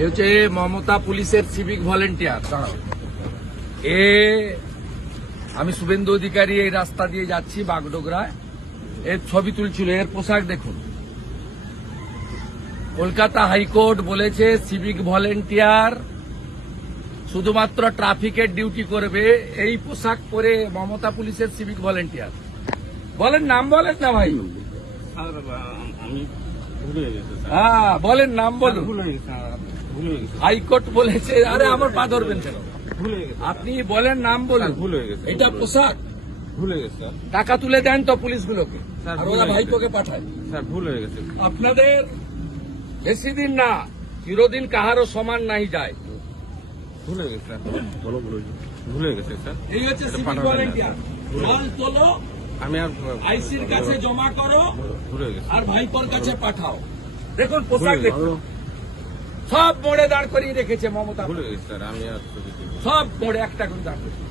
এ হচ্ছে মমতা পুলিশের civic volunteer দাঁড়াও। এ আমি শুভেন্দু অধিকারী এই রাস্তা দিয়ে যাচ্ছি বাগডোগরায়। এর ছবি তুলছিল এর পোশাক দেখুন। কলকাতা হাইকোর্ট বলেছে সিভিক ভলেন্টিয়ার শুধুমাত্র ট্রাফিকের ডিউটি করবে এই পোশাক পরে মমতা পুলিশের সিভিক ভলেন্টিয়ার বলেন নাম বলেন না ভাই। হ্যাঁ বলেন নাম বলুন। হাইকোর্ট বলেছে আরে আমার পা ধরবেন কেন? ভুলে গেছি। আপনি বলেন নাম বলুন। ভুল হয়ে গেছে। এটা পোশাক। ভুলে গেছি টাকা তুলে দেন তো পুলিশগুলোকে। স্যার, আর ওরা ভাইপোকে পাঠায়। স্যার ভুল হয়ে গেছে। আপনাদের বেশি দিন না চিরদিন কাহারও সমান নাই যায়। ভুলে গেছে স্যার। বলো বলো ভুলে গেছে স্যার। এই হচ্ছে এটা সিভিক পাঠাবেন না। ভলেন্টিয়ার। জল তোলো আমি আর আইসির কাছে জমা করো ভুলে গেছি। আর ভাইপোর কাছে পাঠাও। দেখুন পোশাক দেখুন। সব মোড়ে দাঁড় করিয়ে রেখেছে মমতা। সব মোড়ে একটা করে দাঁড় করিয়ে